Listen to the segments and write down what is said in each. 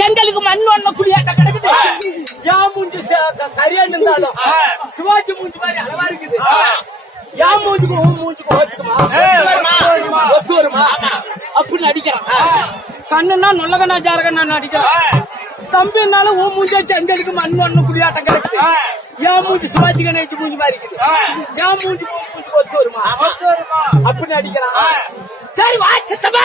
செங்கலுக்கு மண் ஒண்ணு குடியாட்ட கிடக்குது. ஏன் மூஞ்சி கரியா இருந்தாலும் சிவாஜி மூஞ்சி மாதிரி அளவா இருக்குது. ஏன் மூஞ்சுக்கு மூஞ்சுக்கு ஒத்து வருமா அப்படின்னு அடிக்கிறான். கண்ணுன்னா நொல்லகண்ணா ஜாரகண்ணா அடிக்கிறான். தம்பினாலும் உன் மூஞ்சா செங்கலுக்கு மண் ஒண்ணு குடியாட்டம் கிடக்குது. ஏன் மூஞ்சி சிவாஜி கணேஷ் மூஞ்சி மாதிரி இருக்குது. ஏன் மூஞ்சுக்கு மூஞ்சுக்கு ஒத்து வருமா அப்படின்னு அடிக்கிறான். சரி வா சித்தப்பா.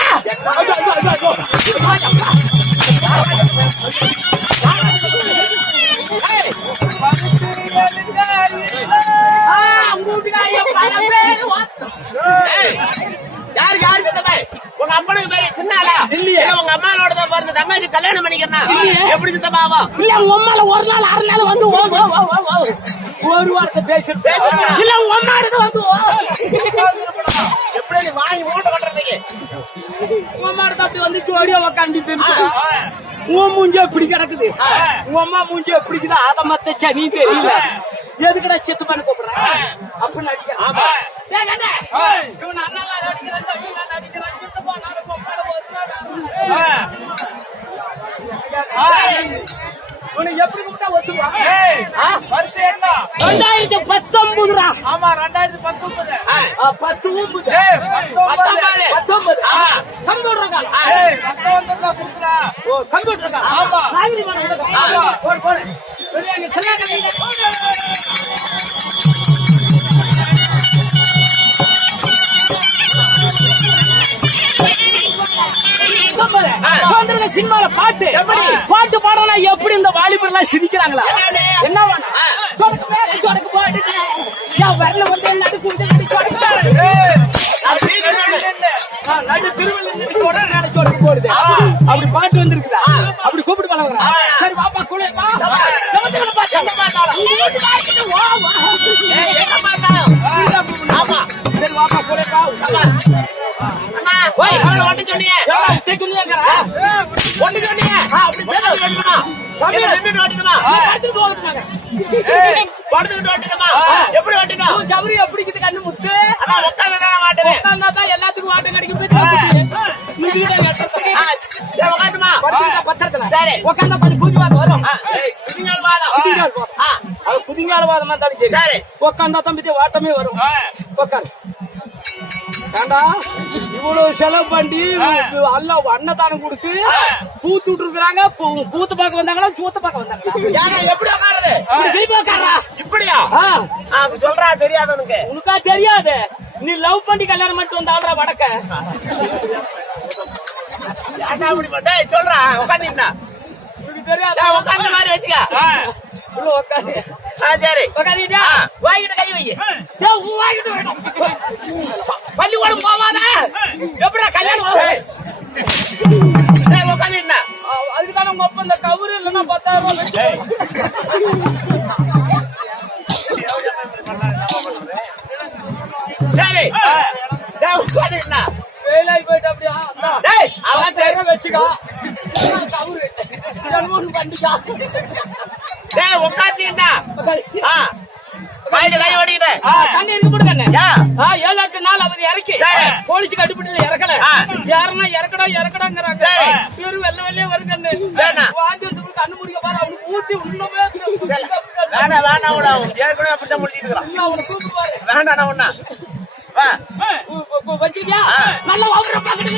யாருக்கு யாரு சித்தப்பா? உங்க அப்பனுக்கு பேரு சின்னாலா இல்லையா? உங்க அம்மாவோட தான் பிறந்த தங்கச்சி கல்யாணம் பண்ணிக்கிறேன். எப்படி சித்தப்பாவா? இல்ல உங்க அம்மால ஒரு நாள் 6 நாள் வந்து ஒரு வாரத்தை பேசிட்டு இல்ல உங்க அம்மா எடுத்து வந்து எப்படி நீ வாங்கி மூட்டை கட்டுறதுக்கு உங்க அம்மா எடுத்து அப்படி வந்து ஜோடியா உக்காந்து உன் மூஞ்சி எப்படி கிடக்குது உங்க அம்மா மூஞ்சி எப்படி இருக்குது அத மத்த சனி தெரியல எதுக்கடா செத்து பண்ணி கூப்பிடுறேன் அப்படின்னு அடிக்கிறான் இவன் அண்ணா அடிக்கிறான் தம்பி அடிக்கிறான் செத்து போனாலும் உனக்கு எப்படி கூப்பிட்டா ஒத்துக்குவான் 2019 ஆமா 2019 கம்ப்யூட்டர் காலம் கம்ப்யூட்டர் காலம் ஆமா சினிமால பாட்டு பாட்டு பாடனா எப்படி இந்த வாலிபர் எல்லாம் சிரிக்கிறாங்களா என்ன வரல வந்து நடு திருவள்ளு போடுது அப்படி பாட்டு வந்திருக்குதா அப்படி கூப்பிட்டு பழகுறா சரி பாப்பா கூட சரி பாப்பா கூட கண்ணு முத்து எல்லாத்துக்கும் வாட்டம் கிடைக்கும் பத்திரத்துல உட்காந்தா பண்ணி பூஜ்வாதம் வரும் புதிங்கால வாதமா இருந்தாலும் சரி உட்காந்தா தம்பி வாட்டமே வரும் உட்காந்து ஏண்டா இவ்வளவு செலவு பண்ணி எல்லாம் அன்னதானம் கொடுத்து பூத்து விட்டு இருக்கிறாங்க பூத்து பார்க்க வந்தாங்களா சூத்த பார்க்க வந்தாங்களா எப்படி உட்காருது திருப்பி உட்காரா இப்படியா சொல்றா தெரியாது உனக்கா தெரியாது நீ லவ் பண்ணி கல்யாணம் பண்ணிட்டு வந்தாடா வடக்க சொல்றா உட்காந்துட்டா தெரியாது உட்காந்த மாதிரி வச்சுக்க உட்காரு சரி உட்காந்துட்டா வாங்கிட்டு கை வை வாங்கிட்டு வேணும் பள்ளிக்கூடம் போவாத எப்படா கல்யாணம் உட்காந்துட்டா அதுக்கான உங்க அப்ப இந்த கவுரு இல்லைன்னா 10,000 சரி உட்காந்துட்டா வேலாய் போயிட்டு அப்படியா அவன் வச்சுக்கா கவுரு பண்ணிக்கா உட்காந்துட்டா கை ஓடிக்கிட்டேன் கண்ணு இருக்கு போட்டு கண்ணு 7-8 நாள் அவர் இறக்கி போலீஸ் கட்டுப்பட்டு இறக்கல யாருன்னா இறக்கடாங்கிறாங்க பேரு வெள்ள வெள்ளையே வரும் கண்ணு வாந்தி எடுத்து கண்ணு முடிக்க பாரு அவனுக்கு ஊத்தி இன்னுமே வேண்டாம் விட ஏற்கனவே அப்படித்தான் முடிச்சிட்டு இருக்கான் அவனை கூப்பிடுவாரு வேண்டாம் ஒண்ணா வச்சுக்கியா நல்லா வாங்குற பாக்கிட்டு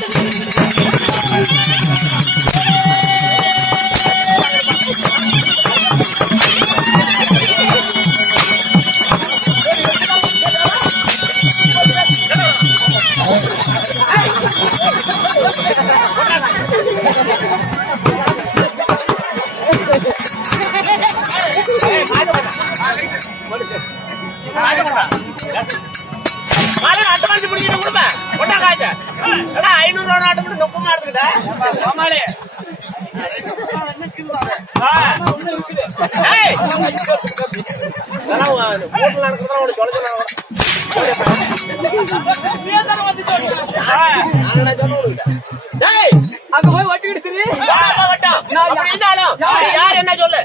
கொடுப்பேன் 500 ரூபா நாட்டு மட்டும் நொப்பமா எடுத்துக்கிட்டேன் அங்க போய் வட்டிக்கிட்டு யார் என்ன சொல்லு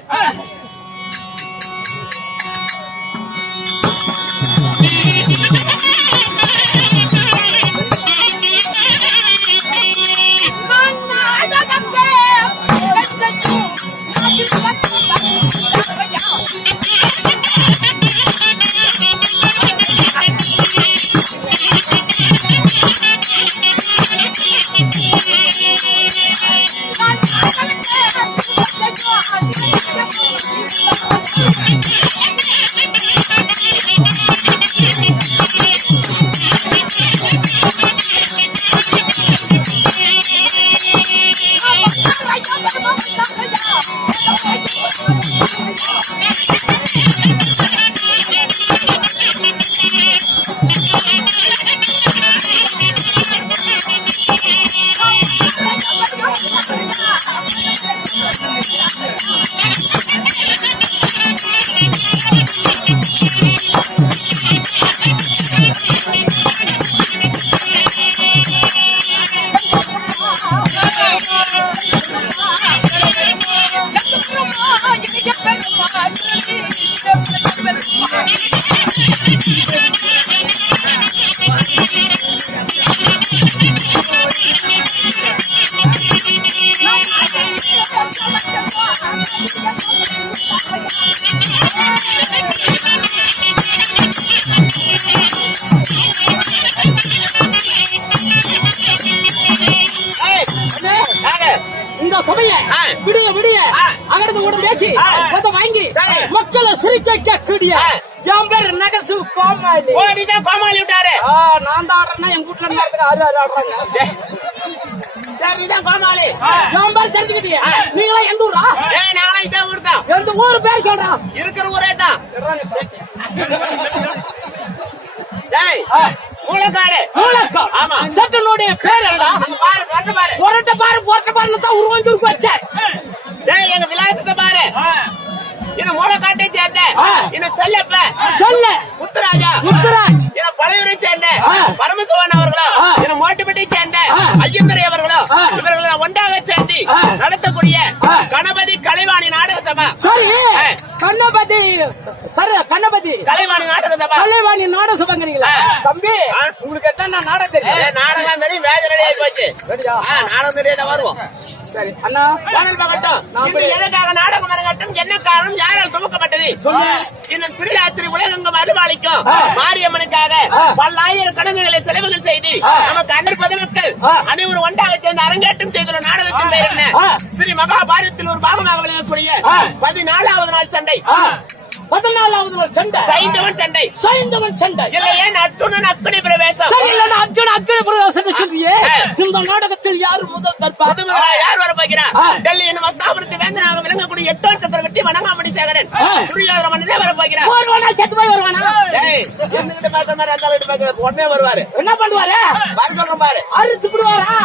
ஏய், யாரு? இந்த சபையை ஆ. விடிய விடிய ஆ. அகடத்து கூட பேசி ஆ. மொத்த வாங்கி சரி. மக்களை சிரிக்க கூடிய ஆ. என் பேர் நகசு கோமாளி. ஓ, நீதான் கோமாளி விட்டாரு. நான் தான் ஆடுறேன்னா எங்க வீட்டுல நேரத்துக்கு ஆறு ஆடுறாங்க. சரி, நீதான் கோமாளி. என் பேர் தெரிஞ்சுக்கிட்டியா? நீங்களா எந்த ஊரா? ஏய், நானும் இதே ஊர் தான். எந்த ஊரு பேர் சொல்றான்? இருக்கிற ஊரே தான். டேய், மூலக்காடு. ஆமா. சட்டனுடைய பேர் என்ன? அங்க பாரு, பாரு, பாரு. பொரட்ட பாரு தான் உருவாஞ்சுருக்கு வச்சேன். டேய், எங்க விலாசத்தை பாரு. இது மூலக்காட்டை சேர்ந்த ஆ. இன்னும் செல்லப்ப சொல்ல முத்துராஜா முத்துராஜ். என பழையூரை சேர்ந்த ஆ. பரமசிவன் அவர்களோ ஆ. என மோட்டுப்பட்டி சேர்ந்த ஆ. ஐயந்தரை அவர்களோ ஆ. இவர்களை ஒன்றாக சேர்ந்து ஆ. நடத்தக்கூடிய ஆ. கணபதி கலைவாணி நாடக சபா. சரி ஆ. கண்ணபதி சரி கண்ணபதி கலைவாணி நாடக சபா. கலைவாணி நாடக சபங்கிறீங்களா? ஆ. தம்பி ஆ. உங்களுக்கு என்ன நாடகம் தெரியும்? நாடகம் தெரியும், வேஜ ரெடி ஆகி போச்சு. ரெடியா? நாடகம் தெரியாத வருவோம். சரி அண்ணா வானல் பகட்டும். இன்று எதற்காக நாடகம் அரங்கட்டும், என்ன காரணம், யாரால் துவக்கப்பட்டது? சொல்லு. இன்னும் திருவிழாத்திரி உலகெங்கும் அருள்பாலிக்கும் ஆ. மாரியம்மனுக்காக ஆ. பல்லாயிரம் கடன்களை செலவுகள் செய்து ஆ. நமக்கு அன்னர் பொதுமக்கள் ஆ. அனைவரும் ஒன்றாக சேர்ந்து அரங்கேற்றம் செய்துள்ள நாடகத்தின் பெயர் என்ன? ஆ. ஸ்ரீ மகாபாரதத்தில் ஒரு பாகமாக விளங்கக்கூடிய ஆ. 14வது நாள் சண்டை, 14வது நாள் சண்டை, சைந்தவன் சண்டை, சைந்தவன் சண்டை. இல்லையே அர்ஜுனன் அக்னி பிரவேசம். சரி இல்லைன்னா அக்னி பிரவேசம் சொல்றியே. ஆ. இந்த நாடகத்தில் யாரு முதல் தற்பா? முதல்வராக யார் வர போகிறார்? ஆ. டெல்லி என்னும் மஸ்தாபுரத்து வேந்தனாக விளங்கக்கூடிய 8 வருஷம் வெட்டி வணங்காமணி சேகரன் ஆ. துரியோதன மன்னனே வர போகிறார். வருவானா செத்து போய் வருவானா? ஏய், என்னகிட்ட பேசுற மாதிரி அந்த ஆளுகிட்ட பேசுற உடனே வருவாரு. என்ன பண்ணுவாரு? வர சொல்றேன் பாரு. அறுத்து விடுவாரா?